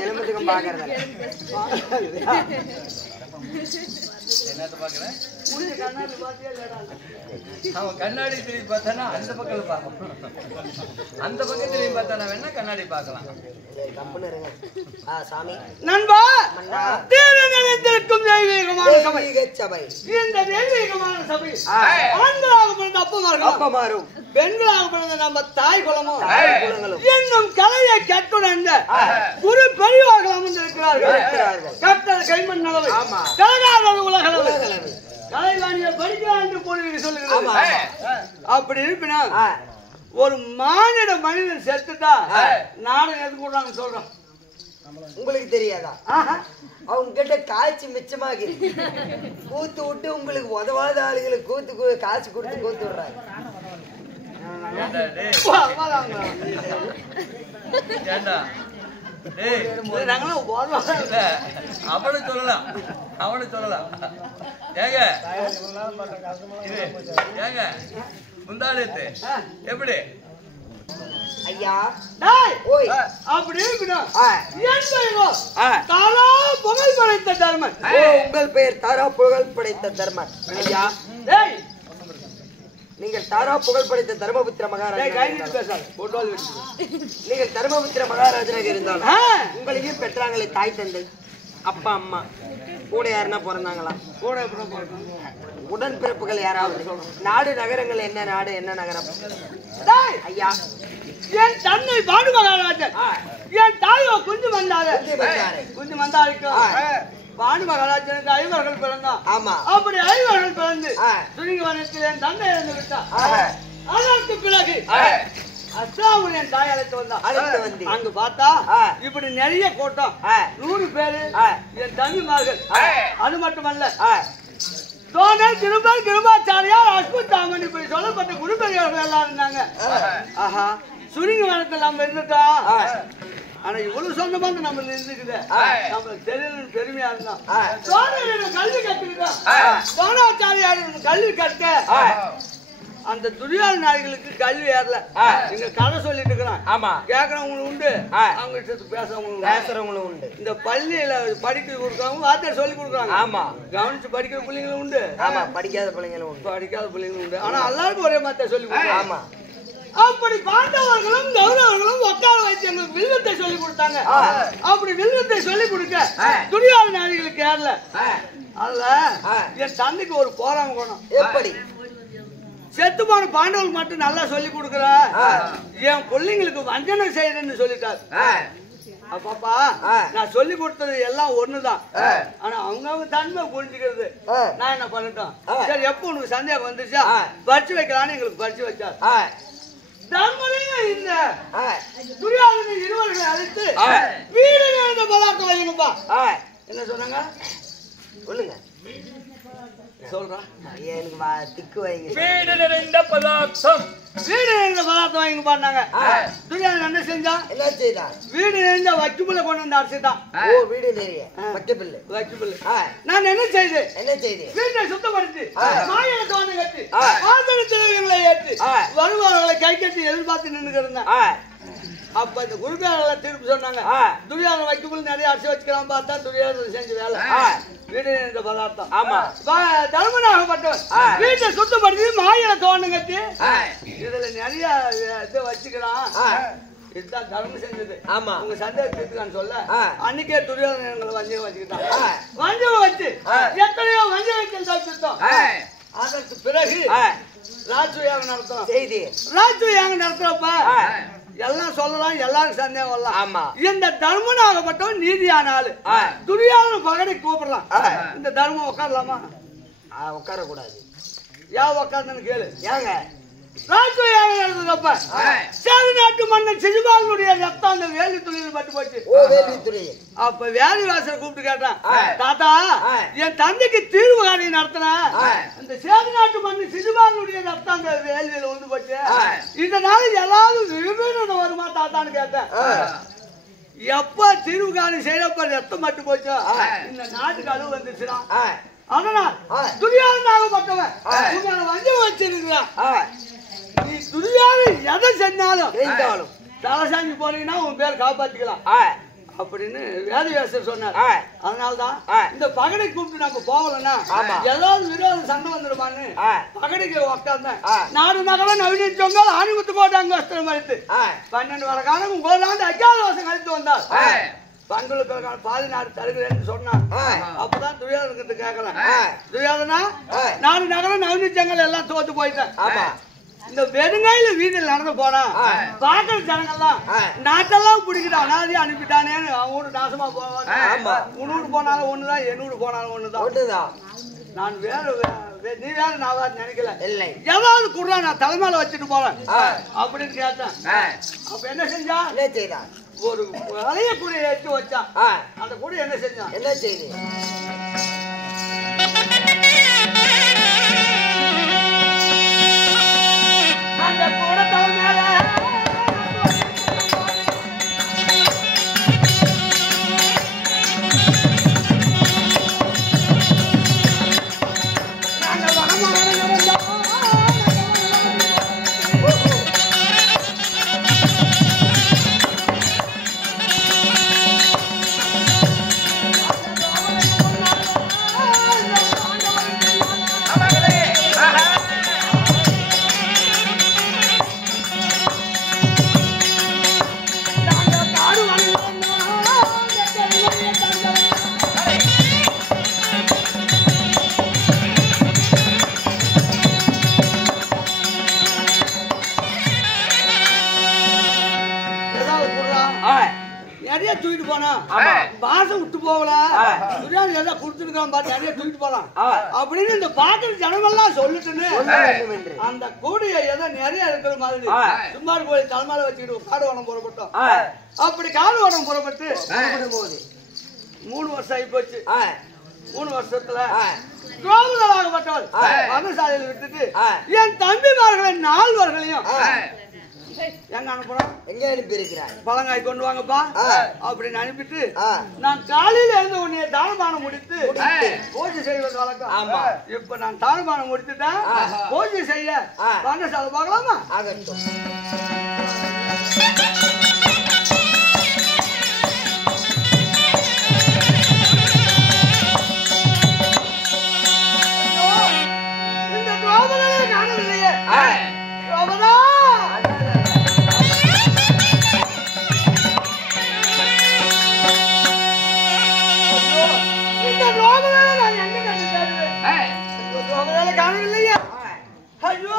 எலும்புக்கும் பாக்குறத என்னத்த பாக்குறேன் அவன் கண்ணாடி திரும்பி பார்த்தானா அந்த பக்கம் பார்க்கணும் அந்த பக்கம் திரும்பி பார்த்தானா வேணா கண்ணாடி பார்க்கலாம் சாமி நண்பா நினைத்திருக்கும் தெய்வீகமான சபை இந்த தெய்வீகமான சபை ஆண்களாக பிறந்த அப்பமாரும் பெண்களாக பிறந்த நம்ம தாய் குலமும் என்னும் கலையை கற்றுணர்ந்த குரு பெரியவர்கள் அமர்ந்திருக்கிறார்கள் கற்றல் கைமண் அளவு கலகாதது உலகளவு கலைவாணியை படிக்கலாம் என்று போடுவீங்க சொல்லுங்க அப்படி இருப்பினா ஒரு மனிதன் செத்துட்டா நானும் எது கூடாங்க சொல்றோம் உங்களுக்கு தெரியாதா அவங்க கிட்ட காய்ச்சி மிச்சமாகி கூத்து விட்டு உங்களுக்கு உதவாத ஆளுகளுக்கு கூத்து காய்ச்சி கொடுத்து கூத்து விடுறாங்க அவனு சொல்லலாம் ஏங்க ஏங்க முந்தானத்து எப்படி ஐயா ஓய் அப்படி இருக்கணும் தாரா புகழ் படைத்த தர்மன் உங்கள் பெயர் தாரா புகழ் படைத்த தர்மன் ஐயா நீங்கள் தாரா புகழ் படைத்த தர்மபுத்திர மகாராஜா நீங்கள் தர்மபுத்திர மகாராஜனாக இருந்தாலும் உங்களையும் பெற்றாங்களே தாய் தந்தை அப்பா அம்மா கூட யாருன்னா பிறந்தாங்களா உடன் பிறப்புகள் யாராவது நாடு நகரங்கள் என்ன நாடு என்ன நகரம் ஐயா என் தன்னை பாடு மகாராஜன் என் தாயோ குஞ்சு வந்தாருக்கும் பாடு மகாராஜனுக்கு ஐவர்கள் பிறந்தான் ஆமா அப்படி ஐவர்கள் பிறந்து துணிவனத்தில் என் தந்தை இறந்து விட்டான் அதற்கு பிறகு அஸ்லாமுல் என் தாய் அழைத்து வந்தான் அங்கு பார்த்தா இப்படி நிறைய கூட்டம் 100 பேரு என் தம்பிமார்கள் அது மட்டுமல்ல தோணல் திரும்பல் கிருபாச்சாரியார் அஸ்புத்தாமன் இப்படி சொல்லப்பட்ட குருபெரியவர்கள் எல்லாம் இருந்தாங்க ஆஹா சுருங்கி வனத்தில் நம்ம இருந்துட்டோம் ஆனா இவ்வளவு சொந்தமா நம்ம இருந்துக்குது நம்மளுக்கு தெரியலன்னு பெருமையா இருந்தோம் கல்வி கத்துக்கிட்டோம் தோணாச்சாரியார் கல்வி கற்க அந்த துரியாத நாடுகளுக்கு கல்வி ஏறல நீங்க கதை சொல்லிட்டு இருக்கிறான் ஆமா கேக்குறவங்களும் உண்டு அவங்க பேசுறவங்களும் உண்டு இந்த பள்ளியில படிக்க கொடுக்குறவங்க வாத்தியார் சொல்லி கொடுக்குறாங்க ஆமா கவனிச்சு படிக்கிற பிள்ளைங்களும் உண்டு ஆமா படிக்காத பிள்ளைங்களும் உண்டு ஆனா எல்லாருக்கும் ஒரே மாதிரி சொல்லி கொடுக்குறாங்க ஆமா அப்படி பாண்டவர்களும் கௌரவர்களும் உட்கார வச்சு எங்களுக்கு வில்வத்தை சொல்லி கொடுத்தாங்க அப்படி வில்வத்தை சொல்லி கொடுக்க துரியாத நாடுகளுக்கு ஏறல அதுல என் தந்தைக்கு ஒரு போராம கோணம் எப்படி செத்து போன பாண்டவர்களுக்கு மட்டும் நல்லா சொல்லி கொடுக்குற என் பிள்ளைங்களுக்கு வஞ்சனை செய்யறேன்னு சொல்லிட்டாரு அப்பப்பா நான் சொல்லி கொடுத்தது எல்லாம் ஒண்ணுதான் ஆனா அவங்க தன்மை புரிஞ்சுக்கிறது நான் என்ன பண்ணிட்டோம் சரி எப்ப உனக்கு சந்தேகம் வந்துச்சா பறிச்சு வைக்கலான்னு எங்களுக்கு பறிச்சு வச்சார் தர்மனையும் இந்த துரியாதனை இருவர்களை அழைத்து வீடு நிறைந்த பதார்த்தம் வைங்கப்பா என்ன சொன்னாங்க சொல்லுங்க சொல்றேன் எனக்கு திக்கு வைங்க வீடு நிறைந்த பதார்த்தம் வாங்கி பாருங்க துரியாதன் என்ன செஞ்சா என்ன செய்தா வீடு நிறைந்த வைக்குப்புள்ள கொண்டு வந்து அடிச்சுட்டான் வீடு நிறைய வைக்குப்புள்ள நான் என்ன செய்து வீட்டை சுத்தப்படுத்தி மாயில தோணை கட்டி வாசனை திரவியங்களை ஏற்றி வருவார்களை கை கட்டி எதிர்பார்த்து நின்று இருந்தேன் அப்ப இந்த குருபியாளர்களை தீர்ப்பு சொன்னாங்க துரியாதன் வைக்குப்புள்ள நிறைய அடிச்சு வச்சுக்கலாம் பார்த்தா துரியாதன் செஞ்ச வேலை வீடு நிறைந்த பதார்த்தம் ஆமா தர்மனாகப்பட்டவன் வீட்டை சுத்தப்படுத்தி மாயில தோணை கட்டி இதுல நிறைய இது வச்சுக்கலாம் இதுதான் தர்மம் செஞ்சது ஆமா உங்க சந்தேகத்துக்கு சொல்ல அன்னைக்கே துரியோதனங்களை வஞ்சகம் வச்சுக்கிட்டான் வஞ்சகம் வச்சு எத்தனையோ வஞ்சகத்தில் தப்பித்தோம் அதற்கு பிறகு ராஜ்யாகம் நடத்தணும் செய்தி ராஜ்யாகம் நடத்துறப்ப எல்லாம் சொல்லலாம் எல்லாருக்கும் சந்தேகம் வரலாம் ஆமா இந்த தர்மனாகப்பட்டவன் நீதியான ஆளு துரியோதன பகடை கூப்பிடலாம் இந்த தர்மம் உட்காரலாமா உட்கார கூடாது ஏன் உட்கார்ந்து கேளு ஏங்க ராஜ்யாகம் நடந்ததப்ப சேது நாட்டு மன்னன் சிசுபாலனுடைய ரத்தம் அந்த வேலி துளியில் பட்டு போச்சு அப்ப வேலி வாசலை கூப்பிட்டு கேட்டான் தாத்தா என் தந்தைக்கு தீர்வு காரியம் நடத்தின அந்த சேது நாட்டு மன்னன் சிசுபாலனுடைய ரத்தம் அந்த வேலியில வந்து போச்சு இதனால எல்லாரும் விபீடனம் வருமா தாத்தான்னு கேட்டேன் எப்ப தீர்வு காரியம் செய்யப்ப ரத்தம் பட்டு போச்சோ இந்த நாட்டுக்கு அளவு வந்துச்சுன்னா அதனால் துரியோதனாகப்பட்டவன் வஞ்சம் வச்சிருக்கிறான் நீ துரியோதனன் எதை செஞ்சாலும் தலை சாஞ்சி போனீங்கன்னா உன் பேர் காப்பாத்திக்கலாம் அப்படின்னு வேதவியாசர் சொன்னார். அதனால்தான் இந்த பகடை கூப்பிட்டு நம்ம போகலன்னா ஏதாவது விரோத சண்டை வந்துடுமான்னு பகடைக்கு உட்கார்ந்தேன். நாடு நகர நவீன சொங்கால் ஆணிமுத்து கோட்டை அங்க வஸ்திரம் அளித்து 12 வர காலம் 9 ஆண்டு அஜாதவாசம் கழித்து வந்தார். பங்களுக்கு பாதி நாடு தருகிறேன்னு சொன்னான். அப்பதான் துரியோதனத்தை கேட்கல. துரியோதனா நாடு நகர நவீன சொங்கால் எல்லாம் தோத்து போயிட்டேன். இந்த வெறுங்கையில வீதியில் நடந்து போனா பாக்குற ஜனங்கள்லாம் நாட்டெல்லாம் பிடிக்கிட்டு அனாதியா அனுப்பிட்டானேன்னு அவங்க ஊரு நாசமா போவாங்க. உன்னூறு போனாலும் ஒண்ணுதான், என்னூறு போனாலும் ஒண்ணுதான். நான் வேற நீ வேற நான் நினைக்கல. இல்லை ஏதாவது குடுறா நான் தலைமையில வச்சுட்டு போறேன் அப்படின்னு கேட்டேன். அப்ப என்ன செஞ்சா? ஒரு வளைய கூடையை எடுத்து வச்சான். அந்த கூடை என்ன செஞ்சான்? என்ன செய்தி? அந்த கூட தலைமையில தூக்கிட்டு போனா வாசம் விட்டு போகல ஏதாவது குடுத்துருக்கான் பாத்து நிறைய தூக்கிட்டு போலாம் அப்படின்னு இந்த பாக்குற ஜனமெல்லாம் சொல்லிட்டுன்னு அந்த கூடிய ஏதோ நிறைய இருக்கிற மாதிரி சும்மார் கோயில் தலைமையில வச்சுக்கிட்டு காடுவானம் புறப்பட்டோம். அப்படி காடுவானம் புறப்பட்டு 3 வருஷம் ஆகி போச்சு. 3 வருஷத்துல துரோகமாகப்பட்டவள் வனசாலையில் விட்டுட்டு என் தம்பிமார்களை 4 பேர்களையும் எங்க அனுப்புறோம்? எங்க அனுப்பி இருக்கிறார்? பழங்காய் கொண்டு வாங்கப்பா அப்படின்னு அனுப்பிட்டு நான் காலையில இருந்து உன்னைய தானபானம் முடித்து பூஜை செய்வது வழக்கம். இப்ப நான் தானபானம் முடித்துட்டேன். பூஜை செய்ய வனசாலை பார்க்கலாமா? ஆகட்டும். இந்த துரோபதனை காணவில்லையே. துரோபதா காணவில்லையா? ஐயோ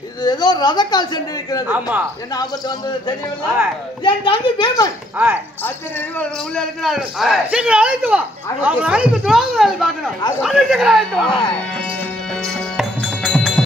இது ஏதோ ரதக்கால் சென்று இருக்கிறது. ஆமா. என்ன ஆபத்து வந்தது தெரியவில்லை. என் தம்பி பீமன் அத்தனை உள்ளே இருக்கிறார்கள். சீக்கிரம் அழைத்து வா. அவர்கள் அழைத்து துரோகம்